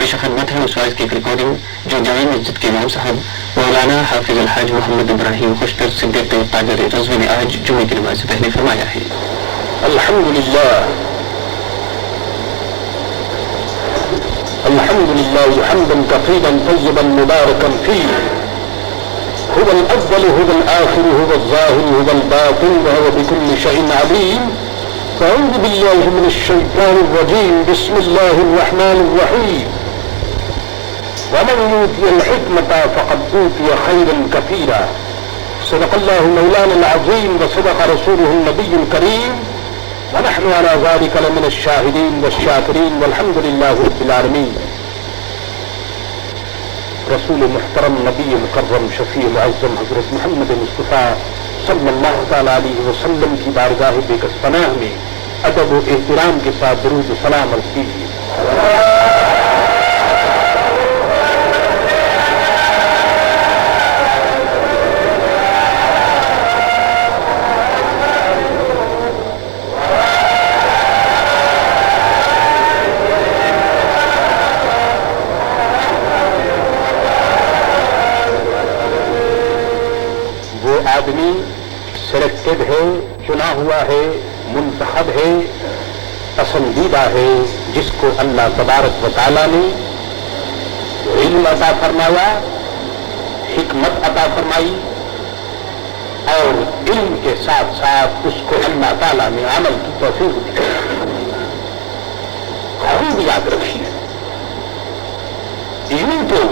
پیش خدمت ہے اس وائز کی ایک ریکارڈنگ جو جامع مسجد کے امام صاحب مولانا حافظ الحاج محمد ابراہیم خوشتر صدیق قادری رضوی نے آج جمعے کی نماز سے پہلے فرمایا ہے۔ الحمدللہ حمدا کثیرا طیبا مبارکا فیہ هو الأول هو الآخر هو الظاهر هو الباطن وهو بكل شيء عليم فأعوذ بالله من الشيطان الرجيم بسم الله الرحمن الرحيم ومن يؤتي الحكمة فقد أوتي خيرا كثيرا صدق الله مولانا العظيم وصدق رسوله النبي الكريم ونحن على ذلك لمن الشاهدين والشاكرين والحمد لله رب العالمين۔ رسول محترم نبی مکرم شفیع معظم حضرت محمد مصطفیٰ صلی اللہ تعالیٰ علیہ وسلم کی بارگاہ بے کس پناہ میں ادب و احترام کے ساتھ درود و سلام عرض کیجیے۔ آدمی سلیکٹڈ ہے، چنا ہوا ہے، منتخب ہے، پسندیدہ ہے، جس کو اللہ تبارک و تعالیٰ نے علم عطا فرمایا، حکمت عطا فرمائی، اور علم کے ساتھ ساتھ اس کو اللہ تعالیٰ نے عمل کی توفیق دی۔ خوب یاد رکھیے، یوں تو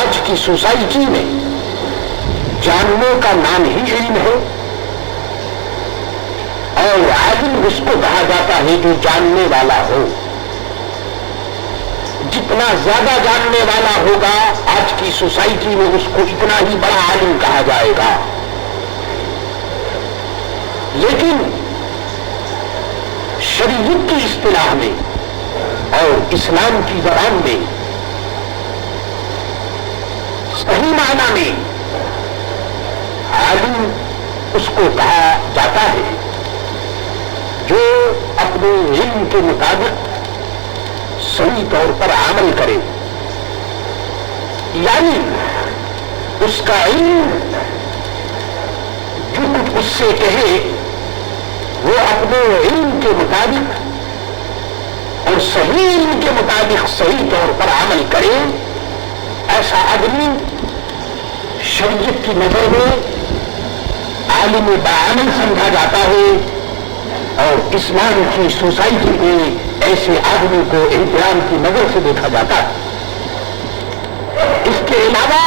آج کی سوسائٹی میں جاننے کا نام ہی علم ہے، اور عالم اس کو کہا جاتا ہے جو جاننے والا ہو۔ جتنا زیادہ جاننے والا ہوگا آج کی سوسائٹی میں اس کو اتنا ہی بڑا عالم کہا جائے گا۔ لیکن شریعت کی اصطلاح میں اور اسلام کی زبان میں صحیح معنی میں عالم اس کو کہا جاتا ہے جو اپنے علم کے مطابق صحیح طور پر عمل کرے، یعنی اس کا علم جو کچھ اس سے کہے وہ اپنے علم کے مطابق اور صحیح علم کے مطابق صحیح طور پر عمل کرے۔ ایسا آدمی شریعت کی نظر میں عالم بعمل سمجھا جاتا ہے، اور اسلام کی سوسائٹی میں ایسے آدمی کو احترام کی نظر سے دیکھا جاتا ہے۔ اس کے علاوہ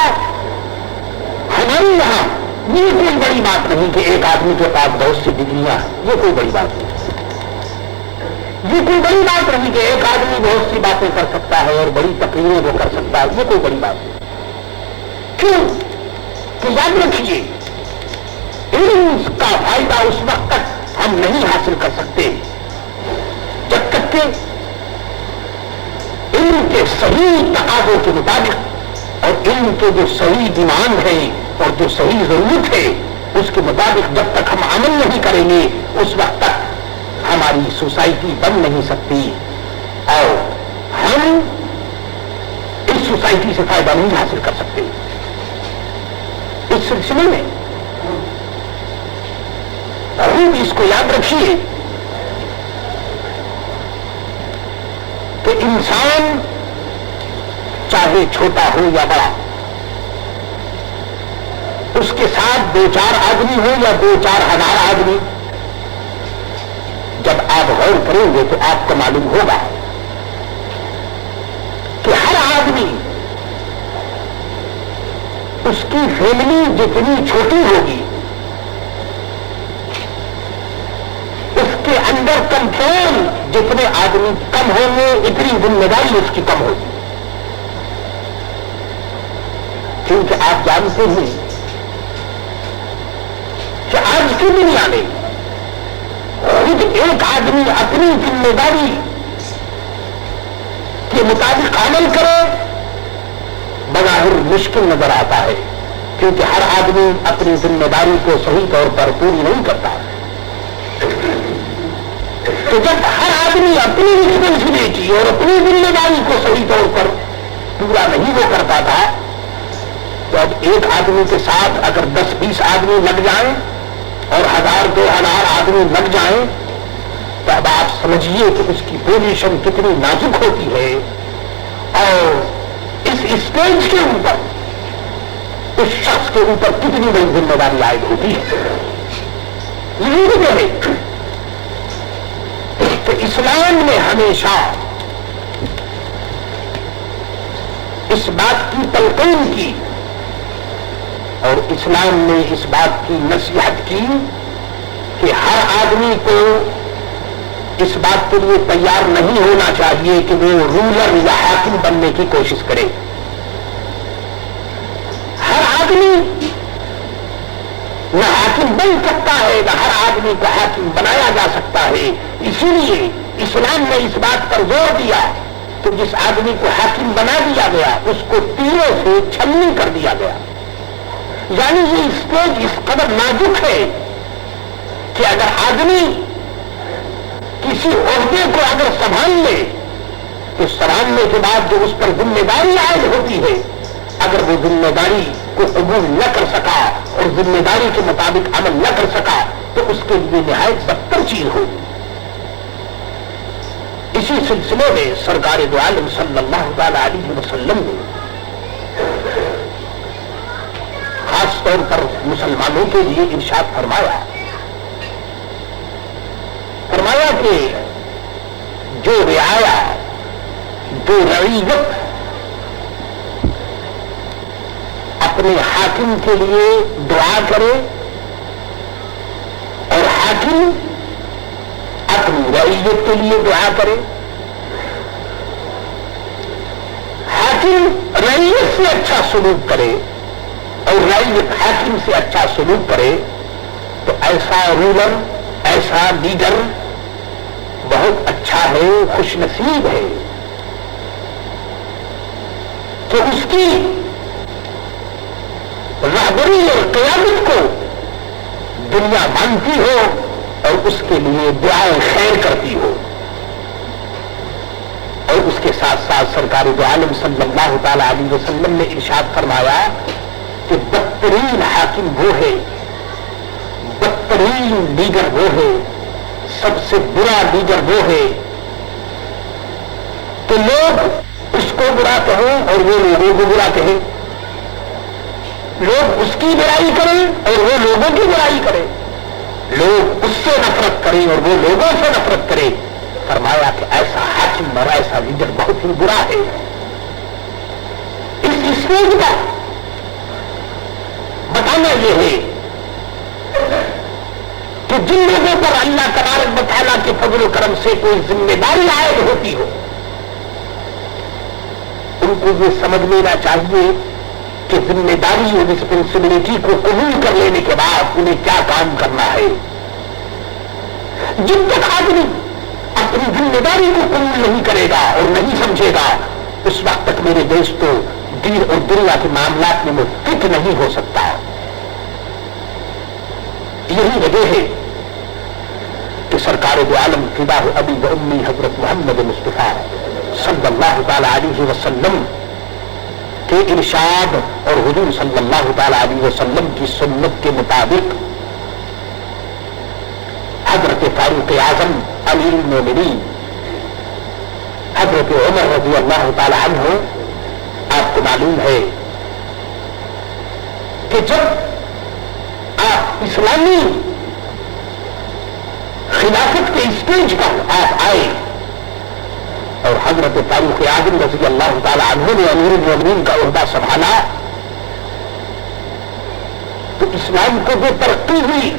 ہمارے یہاں یہ کوئی بڑی بات نہیں کہ ایک آدمی کے پاس بہت سی ڈگریاں ہیں، یہ کوئی بڑی بات نہیں۔ یہ کوئی بڑی بات نہیں کہ ایک آدمی بہت سی باتیں کر سکتا ہے اور بڑی تقریریں وہ کر سکتا ہے، یہ کوئی بڑی بات نہیں۔ کیوں کہ یاد رکھیے، علم کا فائدہ اس وقت تک ہم نہیں حاصل کر سکتے جب تک کہ علم کے صحیح تقاضوں کے مطابق اور علم کے جو صحیح ڈیمانڈ ہے اور جو صحیح ضرورت ہے اس کے مطابق جب تک ہم عمل نہیں کریں گے اس وقت تک ہماری سوسائٹی بن نہیں سکتی اور ہم اس سوسائٹی سے فائدہ نہیں حاصل کر سکتے۔ اس سلسلے میں اس کو یاد رکھیے کہ انسان چاہے چھوٹا ہو یا بڑا، اس کے ساتھ 2-4 آدمی ہو یا 2-4 ہزار آدمی، جب آپ غور کریں گے تو آپ کو معلوم ہوگا کہ ہر آدمی اس کی فیملی جتنی چھوٹی ہوگی کے اندر کنٹرول جتنے آدمی کم ہوں گے اتنی ذمہ داری اس کی کم ہوگی، کیونکہ آپ جانتے ہیں کہ آج کی دنیا میں خود ایک آدمی اپنی ذمہ داری کے مطابق عمل کرے بظاہر مشکل نظر آتا ہے، کیونکہ ہر آدمی اپنی ذمہ داری کو صحیح طور پر پوری نہیں کرتا۔ تو جب ہر آدمی اپنی رسپانسبلٹی اور اپنی ذمہ داری کو صحیح طور پر پورا نہیں وہ کرتا تھا، تو اب ایک آدمی کے ساتھ اگر 10-20 آدمی لگ جائیں اور 1000-2000 آدمی لگ جائیں تو اب آپ سمجھیے کہ اس کی پوزیشن کتنی نازک ہوتی ہے، اور اس اسٹیج کے اوپر اس شخص کے اوپر کتنی بڑی ذمہ داری عائد ہوتی ہے۔ یہی وجہ ہے کہ اسلام نے ہمیشہ اس بات کی تلقین کی اور اسلام نے اس بات کی نصیحت کی کہ ہر آدمی کو اس بات کے لیے تیار نہیں ہونا چاہیے کہ وہ رولر یا حاکم بننے کی کوشش کرے۔ ہر آدمی نہ حاکم بن سکتا ہے، نہ ہر آدمی کو حاکم بنایا جا سکتا ہے۔ اسی لیے اسلام نے اس بات پر زور دیا کہ جس آدمی کو حاکم بنا دیا گیا اس کو تیروں سے چھلنی کر دیا گیا۔ یعنی یہ اسٹیج اس قدر نازک ہے کہ اگر آدمی کسی عہدے کو اگر سنبھال لے تو سنبھالنے کے بعد جو اس پر ذمہ داری عائد ہوتی ہے، اگر وہ ذمہ داری کو قبول نہ کر سکا اور ذمہ داری کے مطابق عمل نہ کر سکا تو اس کے لیے نہایت بدتر چیز ہوگی۔ اسی سلسلے میں سرکار دو عالم صلی اللہ تعالی علیہ وسلم نے خاص طور پر مسلمانوں کے لیے ارشاد فرمایا کہ جو رعایا، جو رعیت اپنے حاکم کے لیے دعا کرے اور حاکم اپنی رعیت کے لیے دعا کرے، حاکم رعیت سے اچھا سلوک کرے اور رعیت حاکم سے اچھا سلوک کرے تو ایسا رولر، ایسا لیڈر بہت اچھا ہے، خوش نصیب ہے کہ اس کی رہبری اور قیادت کو دنیا مانتی ہو اور اس کے لیے دعائیں خیر کرتی ہو۔ اور اس کے ساتھ ساتھ سرکار دو عالم صلی اللہ تعالی علیہ وسلم نے ارشاد فرمایا کہ بدترین حاکم وہ ہے، بدترین لیڈر وہ ہے، سب سے برا لیڈر وہ ہے کہ لوگ اس کو برا کہیں اور وہ لوگوں کو برا کہیں، لوگ اس کی برائی کریں اور وہ لوگوں کی برائی کریں، لوگ اس سے نفرت کریں اور وہ لوگوں سے نفرت کریں۔ فرمایا کہ ایسا حاکم اور ایسا لیڈر بہت ہی برا ہے۔ اس اسٹیج کا بتانا یہ ہے کہ جن لوگوں پر اللہ تبارک و تعالیٰ کے فضل و کرم سے کوئی ذمہ داری عائد ہوتی ہو ان کو یہ سمجھ لینا چاہیے کہ ذمہ داری اور رسپانسبلٹی کو قبول کر لینے کے بعد انہیں کیا کام کرنا ہے۔ جب تک آدمی اپنی ذمہ داری کو قبول نہیں کرے گا اور نہیں سمجھے گا اس وقت تک میرے دوستوں دین اور دنیا کے معاملات میں فٹ نہیں ہو سکتا۔ یہی وجہ ہے کہ سرکار دو عالم فداہ ابی و امی حضرت محمد مصطفیٰ صلی اللہ تعالی علیہ وسلم کے ارشاد اور حضور صلی اللہ تعالی علیہ وسلم کی سنت کے مطابق حضرت فاروق اعظم امیر المومنین حضرت عمر رضی اللہ تعالی عنہ، آپ کو معلوم ہے کہ جب آپ اسلامی خلافت کے اسٹیج پر آپ آئے اور حضرت فاروق اعظم رضی اللہ تعالی عنہ نے امیر المومنین کا عہدہ سنبھالا تو اسلام کو جو ترقی ہوئی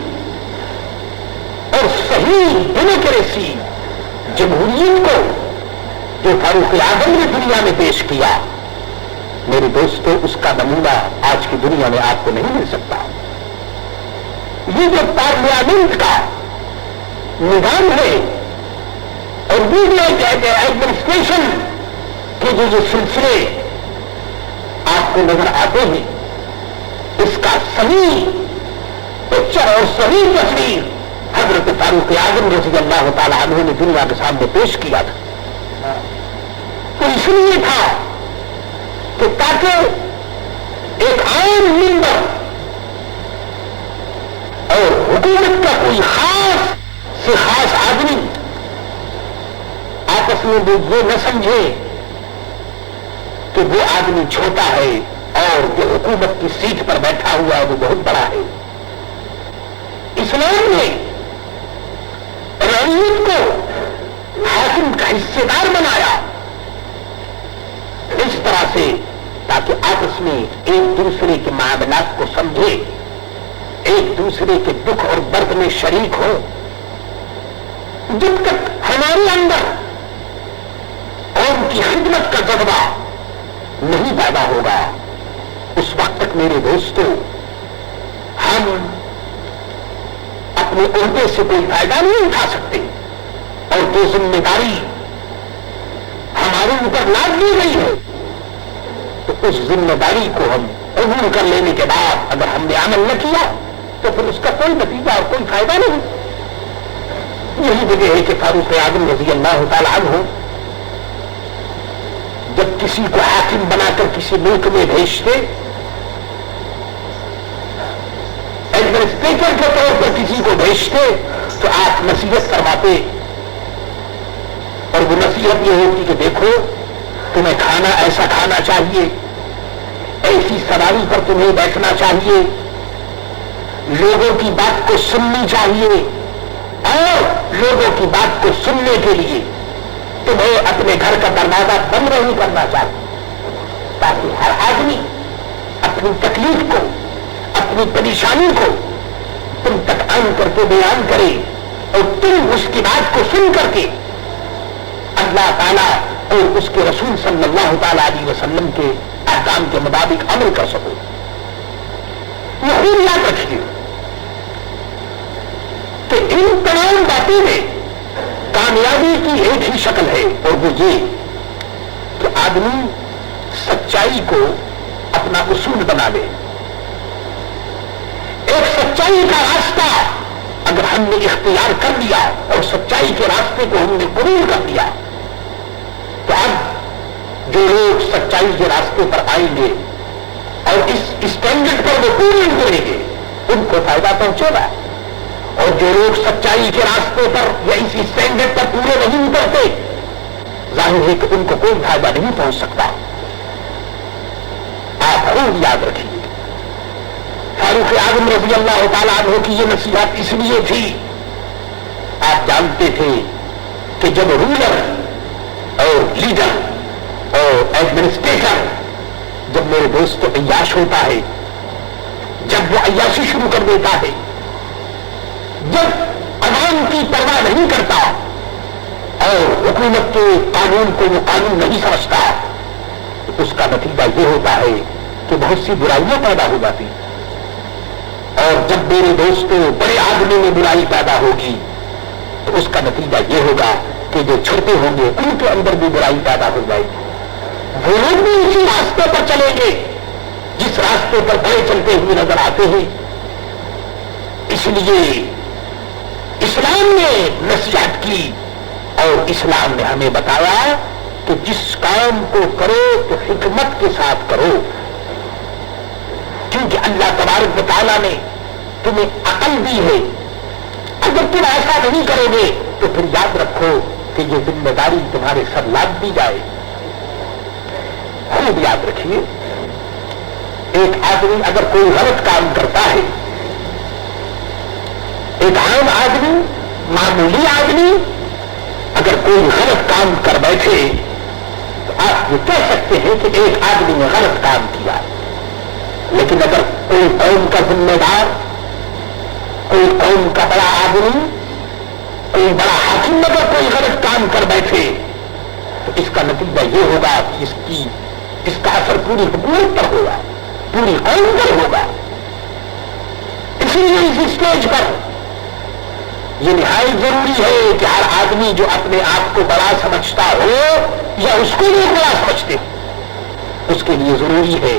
اور صحیح ڈیموکریسی جمہوریت کو جو فاروق اعظم نے دنیا میں پیش کیا، میرے دوستو اس کا نمونہ آج کی دنیا میں آپ کو نہیں مل سکتا۔ یہ جو پارلیمنٹ کا نظام ہے اور ایڈمنسٹریشن کے جو سلسلے آپ کو نظر آتے ہیں، اس کا صحیح پکچر اور صحیح تصویر حضرت فاروق اعظم رضی اللہ تعالیٰ عنہ نے دنیا کے سامنے پیش کیا تھا، تو اس لیے تھا کہ تاکہ ایک عام ممبر اور حکومت کا کوئی خاص سے خاص آدمی آپس میں یہ نہ سمجھے کہ وہ آدمی چھوٹا ہے اور جو حکومت کی سیٹ پر بیٹھا ہوا ہے وہ بہت بڑا ہے۔ اسلام نے رعیت کو حاکم کا حصے دار بنایا اس طرح سے تاکہ آپس میں ایک دوسرے کے معاملات کو سمجھے، ایک دوسرے کے دکھ اور درد میں شریک ہو۔ جب تک ہمارے اندر قوم کی خدمت کا جذبہ نہیں پیدا ہوگا اس وقت تک میرے دوستو ہم اپنے عہدے سے کوئی فائدہ نہیں اٹھا سکتے، اور جو ذمہ داری ہمارے اوپر لاد دی گئی ہے تو اس ذمہ داری کو ہم قبول کر لینے کے بعد اگر ہم نے عمل نہ کیا تو پھر اس کا کوئی نتیجہ اور کوئی فائدہ نہیں۔ یہی وجہ ہے کہ فاروق اعظم رضی اللہ تعالیٰ عنہ جب کسی کو حاکم بنا کر کسی ملک میں بھیجتے، ایڈمنسٹریٹر کے طور پر کسی کو بھیجتے تو آپ نصیحت کرواتے، اور وہ نصیحت یہ ہوتی کہ دیکھو تمہیں کھانا ایسا کھانا چاہیے، ایسی سواری پر تمہیں بیٹھنا چاہیے، لوگوں کی بات کو سننی چاہیے، اور لوگوں کی بات کو سننے کے لیے تمہیں اپنے گھر کا دروازہ بند نہیں کرنا چاہیے، تاکہ ہر آدمی اپنی تکلیف کو، اپنی پریشانی کو تم تک آن کر کے بیان کرے، اور تم اس کی بات کو سن کر کے اللہ تعالیٰ اور اس کے رسول صلی اللہ تعالیٰ علیہ وسلم کے احکام کے مطابق عمل کر سکو۔ یہ خود یاد رکھیے کہ ان تمام باتوں میں کامیابی کی ایک ہی شکل ہے، اور وہ یہ کہ آدمی سچائی کو اپنا اصول بنا لے۔ ایک سچائی کا راستہ اگر ہم نے اختیار کر لیا اور سچائی کے راستے کو ہم نے قبول کر لیا تو اب جو لوگ سچائی کے راستے پر آئیں گے اور اس اسٹینڈرڈ پر وہ پورے اتریں گے ان کو فائدہ پہنچے گا، اور جو لوگ سچائی کے راستے پر یا اس اسٹینڈرڈ پر پورے نہیں اترتے ظاہر ہے کہ ان کو کوئی فائدہ نہیں پہنچ سکتا۔ آپ خوب یاد رکھیے فاروق اعظم رضی اللہ تعالیٰ عنہ کی یہ نصیحت اس لیے تھی، آپ جانتے تھے کہ جب رولر اور لیڈر اور ایڈمنسٹریٹر جب میرے دوست عیاش ہوتا ہے، جب وہ عیاشی شروع کر دیتا ہے، جب عوام کی پرواہ نہیں کرتا اور حکومت کے قانون کو وہ قانون نہیں سمجھتا تو اس کا نتیجہ یہ ہوتا ہے کہ بہت سی برائیاں پیدا ہو جاتی، اور جب میرے دوستوں بڑے آدمی میں برائی پیدا ہوگی تو اس کا نتیجہ یہ ہوگا کہ جو چھوٹے ہوں گے ان کے اندر بھی برائی پیدا ہو جائے گی، وہ لوگ بھی اسی راستے پر چلیں گے جس راستے پر بڑے چلتے ہوئے نظر آتے ہیں۔ اس لیے اسلام نے نصیحت کی اور اسلام نے ہمیں بتایا کہ جس کام کو کرو تو حکمت کے ساتھ کرو، کیونکہ اللہ تبارک و تعالیٰ نے تمہیں عقل دی ہے۔ اگر تم ایسا نہیں کرو گے تو پھر یاد رکھو کہ یہ ذمہ داری تمہارے سر لاد دی جائے۔ خوب یاد رکھیے، ایک آدمی اگر کوئی غلط کام کرتا ہے، ایک عام آدمی، معمولی آدمی اگر کوئی غلط کام کر بیٹھے تو آپ یہ کہہ سکتے ہیں کہ ایک آدمی نے غلط کام کیا، لیکن اگر کوئی قوم کا ذمہ دار، کوئی قوم کا بڑا آدمی، کوئی بڑا حاکم اگر کوئی غلط کام کر بیٹھے تو اس کا نتیجہ یہ ہوگا کہ اس کا اثر پوری حکومت پر ہوگا، پوری قوم پر ہوگا۔ اسی لیے اس اسٹیج پر یہ نہایت ضروری ہے کہ ہر آدمی جو اپنے آپ کو بڑا سمجھتا ہو یا اس کو بھی بڑا سمجھتے ہو، اس کے لیے ضروری ہے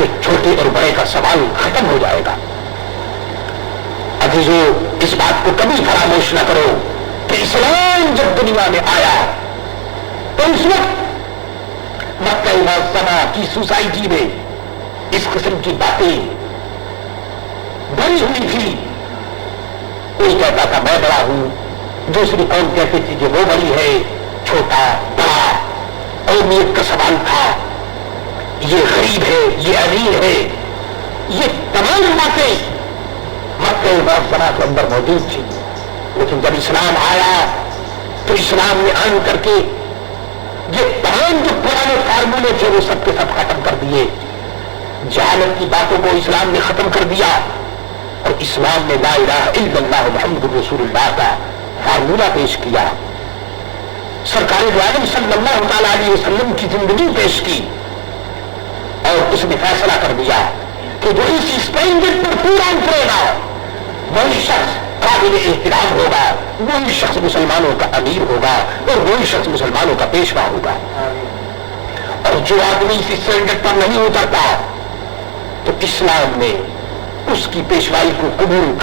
تو چھوٹے اور بڑے کا سوال ختم ہو جائے گا۔ عزیزو، اس بات کو کبھی فراموش نہ کرو کہ اسلام جب دنیا میں آیا تو اس وقت مکہ معظمہ کی سوسائٹی میں اس قسم کی باتیں بڑی ہوئی تھی۔ کوئی کہتا تھا میں بڑا ہوں، دوسری قوم کہتی تھی کہ وہ بڑی ہے، چھوٹا بڑا قومیت کا سوال تھا، یہ غریب ہے، یہ امیر ہے، یہ تمام باتیں مکہ معظمہ کے اندر موجود تھی۔ لیکن جب اسلام آیا تو اسلام نے آن کر کے یہ تمام جو پرانے فارمولے تھے وہ سب کے سب ختم کر دیے۔ جہالت کی باتوں کو اسلام نے ختم کر دیا اور اسلام نے لا الہ الا اللہ محمد رسول اللہ کا فارمولہ پیش کیا۔ سرکار دو عالم صلی اللہ تعالی علیہ وسلم کی زندگی پیش کی اور اس نے فیصلہ کر دیا کہ جو اس اسٹینڈرڈ پر پورا اترے گا وہی شخص قابل احترام ہوگا، وہی شخص مسلمانوں کا امیر ہوگا اور وہی شخص مسلمانوں کا پیشوا ہوگا۔ اور جو آدمی اس اسٹینڈرڈ پر نہیں اترتا تو اسلام نے اس کی پیشوائی کو قبول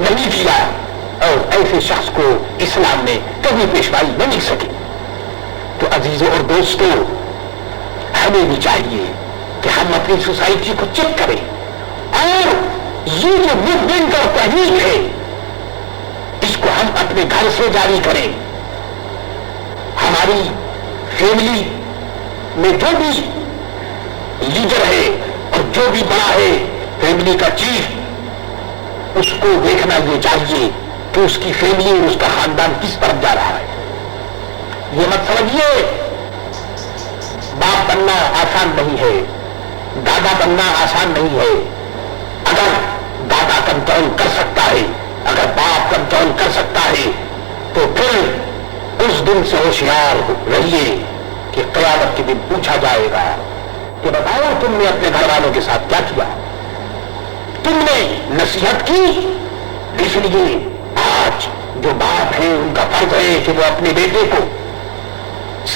نہیں کیا اور ایسے شخص کو اسلام نے کبھی پیشوائی نہ مل سکی۔ تو عزیزوں اور دوستوں، ہمیں بھی چاہیے کہ ہم اپنی سوسائٹی کو چیک کریں اور یہ جو موومنٹ اور تحریک ہے اس کو ہم اپنے گھر سے جاری کریں۔ ہماری فیملی میں جو بھی لیڈر ہے اور جو بھی بڑا ہے فیملی کا چیف، اس کو دیکھنا یہ چاہیے کہ اس کی فیملی اور اس کا خاندان کس طرف جا رہا ہے۔ یہ مت سمجھیے باپ بننا آسان نہیں ہے، دادا بننا آسان نہیں ہے۔ اگر دادا کنٹرول کر سکتا ہے، اگر باپ کنٹرول کر سکتا ہے تو پھر اس دن سے ہوشیار رہیے کہ قیامت کے دن پوچھا جائے گا کہ بتاؤ تم نے اپنے گھر والوں کے ساتھ کیا کیا؟ تم نے نصیحت کی؟ اس لیے آج جو باپ ہیں ان کا فرض ہے کہ وہ اپنے بیٹے کو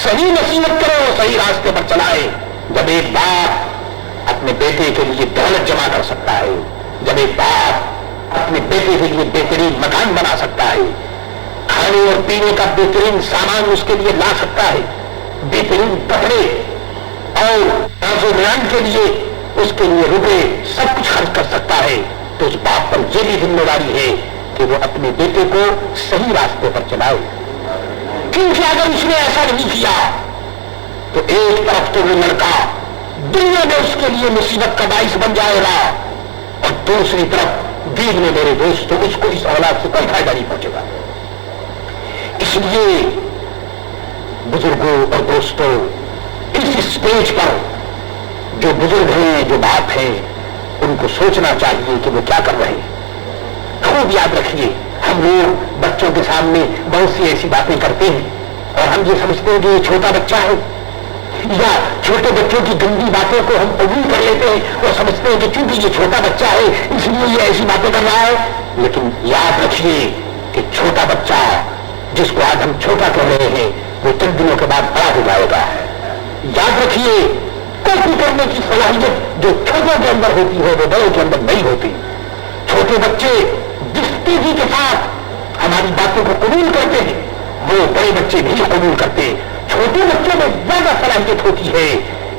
صحیح نصیحت کرے اور صحیح راستے پر چلائے۔ جب ایک باپ اپنے بیٹے کے لیے دولت جمع کر سکتا ہے، جب ایک باپ اپنے بیٹے کے لیے بہترین مکان بنا سکتا ہے، کھانے اور پینے کا بہترین سامان اس کے لیے لا سکتا ہے، بہترین کپڑے اور نازوریان کے لیے اس کے لیے روپے سب کچھ خرچ کر سکتا ہے، تو اس باپ پر یہ بھی ذمہ داری ہے کہ وہ اپنے بیٹے کو صحیح راستے پر چلائے۔ کیونکہ اگر اس نے ایسا نہیں کیا تو ایک طرف تو وہ لڑکا دنیا میں اس کے لیے مصیبت کا باعث بن جائے گا اور دوسری طرف دین میں میرے دوستوں اس کو اس اولاد سے کوئی فائدہ نہیں پہنچے گا۔ اس لیے بزرگوں اور دوستوں، اس اسٹیج پر جو بزرگ ہیں، جو باپ ہیں، ان کو سوچنا چاہیے کہ وہ کیا کر رہے ہیں۔ خوب یاد رکھیے، ہم لوگ بچوں کے سامنے بہت سی ایسی باتیں کرتے ہیں اور ہم یہ سمجھتے ہیں کہ یہ چھوٹا بچہ ہے، یا چھوٹے بچوں کی گندی باتوں کو ہم قبول کر لیتے ہیں اور سمجھتے ہیں کہ چونکہ یہ چھوٹا بچہ ہے اس لیے یہ ایسی باتیں کر رہا ہے۔ لیکن یاد رکھیے کہ چھوٹا بچہ جس کو آج ہم چھوٹا کہہ رہے ہیں وہ چند دنوں کے بعد بڑا ہو جائے گا۔ یاد رکھیے کاپی کرنے کی صلاحیت جو چھوٹوں کے اندر ہوتی ہے وہ بڑوں کے اندر نہیں ہوتی۔ چھوٹے بچے جس تیزی کے ساتھ ہماری باتوں کو قبول کرتے ہیں وہ بڑے بچے نہیں قبول کرتے۔ چھوٹے بچوں میں زیادہ صلاحیت ہوتی ہے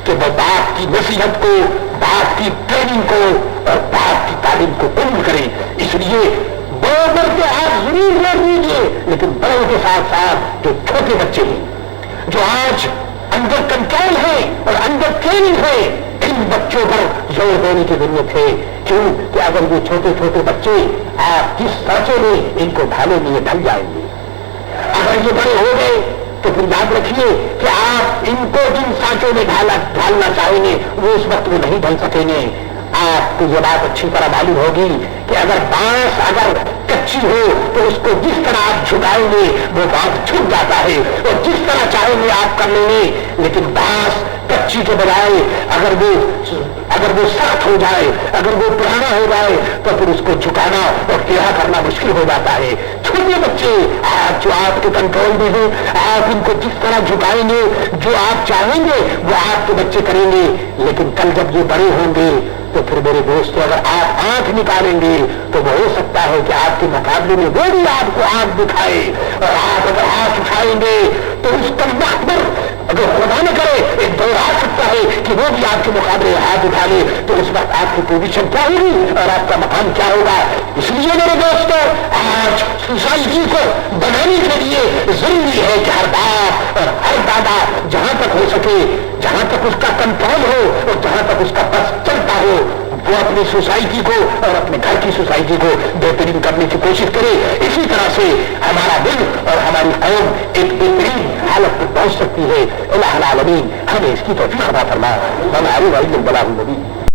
کہ وہ باپ کی نصیحت کو، باپ کی ٹریننگ کو اور باپ کی تعلیم کو قبول کریں۔ اس لیے بڑوں پر تو آپ ضرور روک دیجیے، لیکن بڑوں کے ساتھ ساتھ جو چھوٹے بچے ہیں جو آج اندر کنٹرول ہے اور اندر ٹریننگ ہے، ان بچوں پر زور دینے کی ضرورت ہے۔ کیوں کہ اگر یہ چھوٹے چھوٹے بچے آپ جس سانچے میں ان کو ڈھالیں گے یہ ڈھل جائیں گے۔ اگر یہ بڑے ہو گئے تو پھر یاد رکھیے کہ آپ ان کو جن سانچوں میں ڈھالنا چاہیں گے وہ اس وقت وہ نہیں ڈھل سکیں گے۔ آپ کو یہ بات اچھی طرح معلوم ہوگی کہ اگر بانس اگر کچی ہو تو اس کو جس طرح آپ جھکائیں گے وہ بانس جھک جاتا ہے اور جس طرح چاہیں گے آپ کر لیں گے۔ لیکن بانس کچی کے بجائے اگر وہ سخت ہو جائے، اگر وہ پرانا ہو جائے تو پھر اس کو جھکانا اور ٹیڑھا کرنا مشکل ہو جاتا ہے۔ چھوٹے بچے آج جو آپ کے کنٹرول میں ہیں، آپ ان کو جس طرح جھکائیں گے، جو آپ چاہیں گے وہ آپ کے بچے کریں گے، لیکن کل جب یہ بڑے ہوں گے تو پھر میرے دوستوں اگر آپ آنکھ نکالیں گے تو وہ ہو سکتا ہے کہ آپ کے مقابلے میں وہ بھی آپ کو آنکھ دکھائے، اور آپ اگر ہاتھ اٹھائیں گے تو اس کل وقت پر اگر خدا نہ کرے ایک دور آ سکتا ہے کہ وہ بھی آپ کے مقابلے ہاتھ اٹھا لے، تو اس وقت آپ کی پوزیشن کیا ہوگی اور آپ کا مقام کیا ہوگا۔ اس لیے میرے دوستوں آج سوسائٹی کو بنانے کے لیے ضروری ہے کہ ہر باپ اور ہر دادا جہاں تک ہو سکے، جہاں تک اس کا کنٹرول ہو اور جہاں تک اس کا بس چلتا ہو، وہ اپنی سوسائٹی کو اور اپنے گھر کی سوسائٹی کو بہترین کرنے کی کوشش کرے۔ اسی طرح سے ہمارا دل اور ہماری قوم ایک بہترین حالت پر پہنچ سکتی ہے۔ الہ العالمین ہمیں اس کی توفیق عطا فرمائے۔